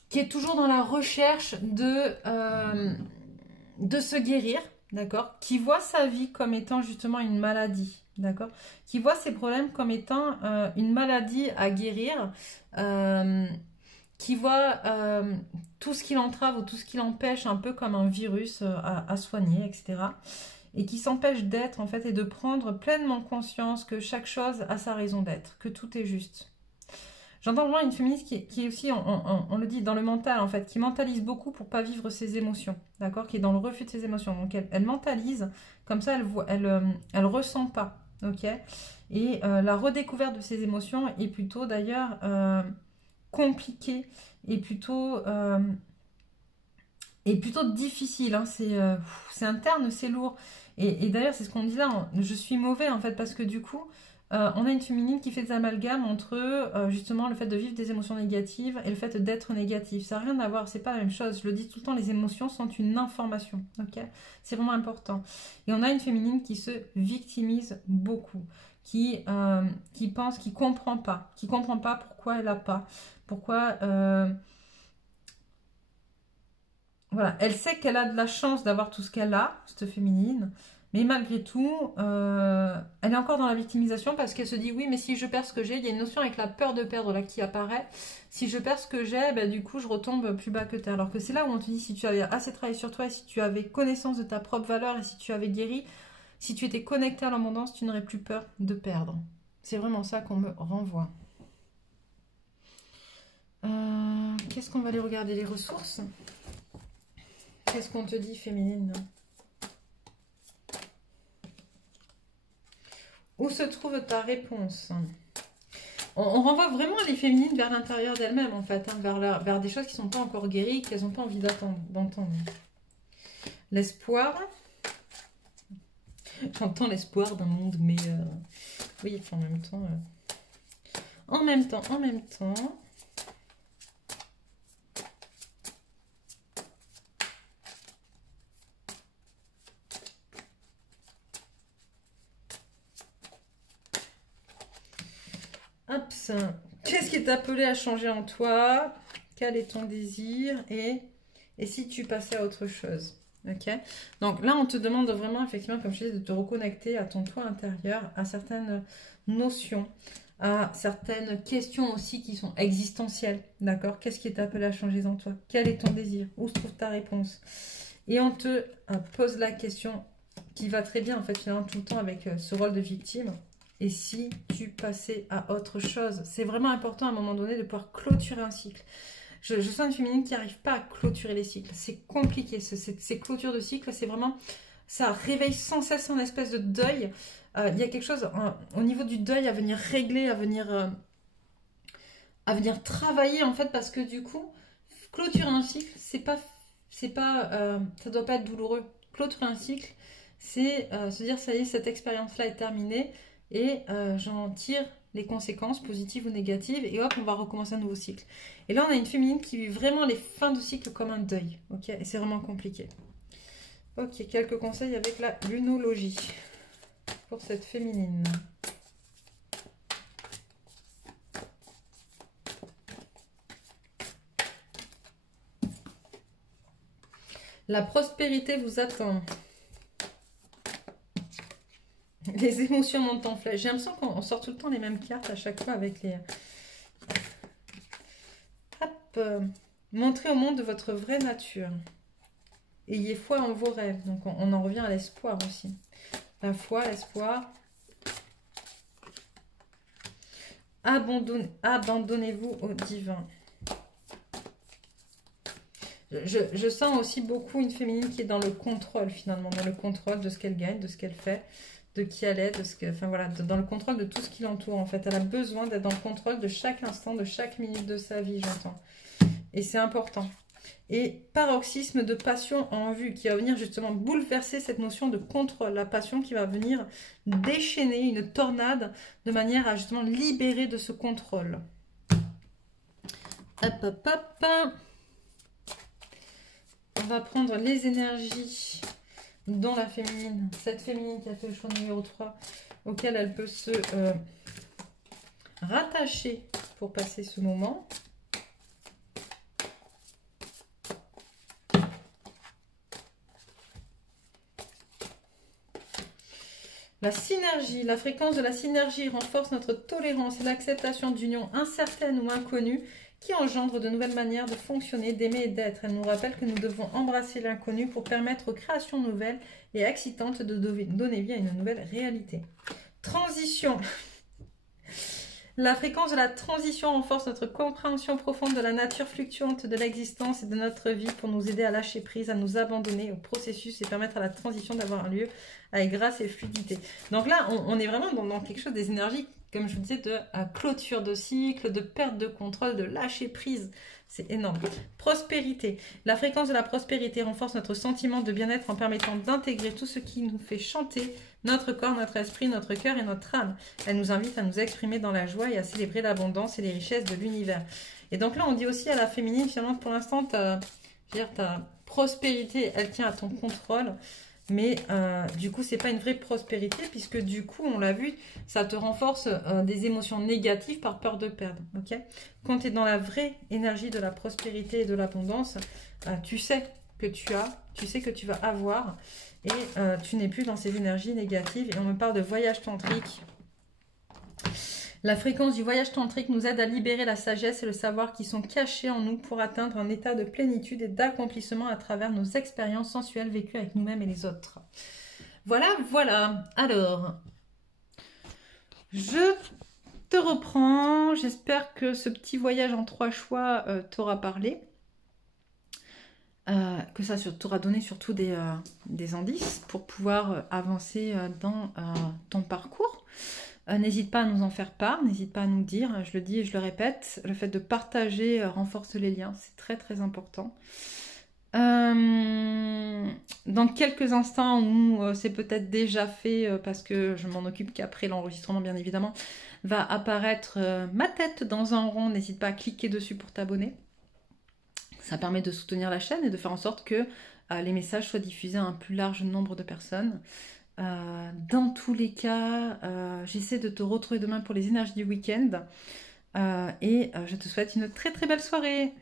Qui est toujours dans la recherche de se guérir, d'accord, qui voit sa vie comme étant justement une maladie, d'accord, qui voit ses problèmes comme étant une maladie à guérir, qui voit tout ce qui l'entrave ou tout ce qui l'empêche un peu comme un virus à soigner, etc. Et qui s'empêche d'être en fait et de prendre pleinement conscience que chaque chose a sa raison d'être, que tout est juste. J'entends vraiment une féministe qui est aussi, on le dit, dans le mental en fait, qui mentalise beaucoup pour pas vivre ses émotions, d'accord, qui est dans le refus de ses émotions. Donc elle mentalise, comme ça elle ressent pas, ok. Et la redécouverte de ses émotions est plutôt d'ailleurs compliquée et plutôt difficile. Hein. C'est interne, c'est lourd. Et d'ailleurs, c'est ce qu'on dit là. Je suis mauvais en fait parce que du coup, on a une féminine qui fait des amalgames entre justement le fait de vivre des émotions négatives et le fait d'être négatif. Ça n'a rien à voir, c'est pas la même chose. Je le dis tout le temps, les émotions sont une information. Ok, c'est vraiment important. Et on a une féminine qui se victimise beaucoup, qui pense, qui comprend pas pourquoi elle a pas, pourquoi. Voilà, elle sait qu'elle a de la chance d'avoir tout ce qu'elle a, cette féminine, mais malgré tout, elle est encore dans la victimisation parce qu'elle se dit oui, mais si je perds ce que j'ai, il y a une notion avec la peur de perdre là qui apparaît. Si je perds ce que j'ai, ben, du coup, je retombe plus bas que terre. Alors que c'est là où on te dit si tu avais assez travaillé sur toi, et si tu avais connaissance de ta propre valeur et si tu avais guéri, si tu étais connecté à l'abondance, tu n'aurais plus peur de perdre. C'est vraiment ça qu'on me renvoie. Qu'est-ce qu'on va aller regarder les ressources? Qu'est-ce qu'on te dit, féminine? Où se trouve ta réponse? On renvoie vraiment les féminines vers l'intérieur d'elles-mêmes, en fait, hein, vers des choses qui ne sont pas encore guéries, qu'elles n'ont pas envie d'entendre. L'espoir. J'entends l'espoir d'un monde meilleur. Oui, enfin, en même temps. En même temps. Hop, qu'est-ce qui est appelé à changer en toi? Quel est ton désir? Et si tu passais à autre chose? Ok. Donc là, on te demande vraiment, effectivement, comme je disais, de te reconnecter à ton toi intérieur, à certaines notions, à certaines questions aussi qui sont existentielles. D'accord? Qu'est-ce qui est appelé à changer en toi? Quel est ton désir? Où se trouve ta réponse? Et on te pose la question qui va très bien, en fait, finalement, tout le temps avec ce rôle de victime. Et si tu passais à autre chose? C'est vraiment important à un moment donné de pouvoir clôturer un cycle. Je sens une féminine qui n'arrive pas à clôturer les cycles. C'est compliqué, ces clôtures de cycle, c'est vraiment... Ça réveille sans cesse un espèce de deuil. Il y a quelque chose au niveau du deuil à venir régler, à venir travailler, en fait, parce que du coup, clôturer un cycle, ça doit pas être douloureux. Clôturer un cycle, c'est se dire, ça y est, cette expérience-là est terminée et j'en tire les conséquences positives ou négatives et hop, on va recommencer un nouveau cycle. Et là, on a une féminine qui vit vraiment les fins de cycle comme un deuil, ok? Et c'est vraiment compliqué. Ok, quelques conseils avec la lunologie pour cette féminine. La prospérité vous attend. Les émotions montent en flèche. J'ai l'impression qu'on sort tout le temps les mêmes cartes à chaque fois avec les... Hop. Montrez au monde de votre vraie nature. Ayez foi en vos rêves. Donc on en revient à l'espoir aussi. La foi, l'espoir. Abandonnez-vous au divin. Je sens aussi beaucoup une féminine qui est dans le contrôle finalement. Dans le contrôle de ce qu'elle gagne, de ce qu'elle fait, de qui elle est, enfin voilà, dans le contrôle de tout ce qui l'entoure en fait. Elle a besoin d'être dans le contrôle de chaque instant, de chaque minute de sa vie, j'entends. Et c'est important. Et paroxysme de passion en vue qui va venir justement bouleverser cette notion de contrôle. La passion qui va venir déchaîner une tornade de manière à justement libérer de ce contrôle. Hop, hop, hop. On va prendre les énergies dans la féminine. Cette féminine qui a fait le choix numéro 3, auquel elle peut se rattacher pour passer ce moment. La synergie, la fréquence de la synergie renforce notre tolérance et l'acceptation d'unions incertaines ou inconnues qui engendrent de nouvelles manières de fonctionner, d'aimer et d'être. Elle nous rappelle que nous devons embrasser l'inconnu pour permettre aux créations nouvelles et excitantes de donner vie à une nouvelle réalité. Transition. La fréquence de la transition renforce notre compréhension profonde de la nature fluctuante de l'existence et de notre vie pour nous aider à lâcher prise, à nous abandonner au processus et permettre à la transition d'avoir un lieu avec grâce et fluidité. Donc là, on est vraiment dans quelque chose des énergies, comme je vous disais, de clôture de cycle, de perte de contrôle, de lâcher prise. C'est énorme. Prospérité. La fréquence de la prospérité renforce notre sentiment de bien-être en permettant d'intégrer tout ce qui nous fait chanter notre corps, notre esprit, notre cœur et notre âme. Elle nous invite à nous exprimer dans la joie et à célébrer l'abondance et les richesses de l'univers. Et donc là, on dit aussi à la féminine, finalement, pour l'instant, ta prospérité, elle tient à ton contrôle. Mais du coup, c'est pas une vraie prospérité puisque du coup, on l'a vu, ça te renforce des émotions négatives par peur de perdre. Okay, quand tu es dans la vraie énergie de la prospérité et de l'abondance, tu sais que tu as, tu sais que tu vas avoir et tu n'es plus dans ces énergies négatives. Et on me parle de voyage tantrique. La fréquence du voyage tantrique nous aide à libérer la sagesse et le savoir qui sont cachés en nous pour atteindre un état de plénitude et d'accomplissement à travers nos expériences sensuelles vécues avec nous-mêmes et les autres. Voilà, voilà. Alors, je te reprends. J'espère que ce petit voyage en 3 choix t'aura parlé. Que ça t'aura donné surtout des indices pour pouvoir avancer dans ton parcours. N'hésite pas à nous en faire part, n'hésite pas à nous dire, je le dis et je le répète, le fait de partager renforce les liens, c'est très très important. Dans quelques instants où c'est peut-être déjà fait, parce que je m'en occupe qu'après l'enregistrement bien évidemment, va apparaître ma tête dans un rond, n'hésite pas à cliquer dessus pour t'abonner. Ça permet de soutenir la chaîne et de faire en sorte que les messages soient diffusés à un plus large nombre de personnes. Dans tous les cas, j'essaie de te retrouver demain pour les énergies du week-end et je te souhaite une très très belle soirée.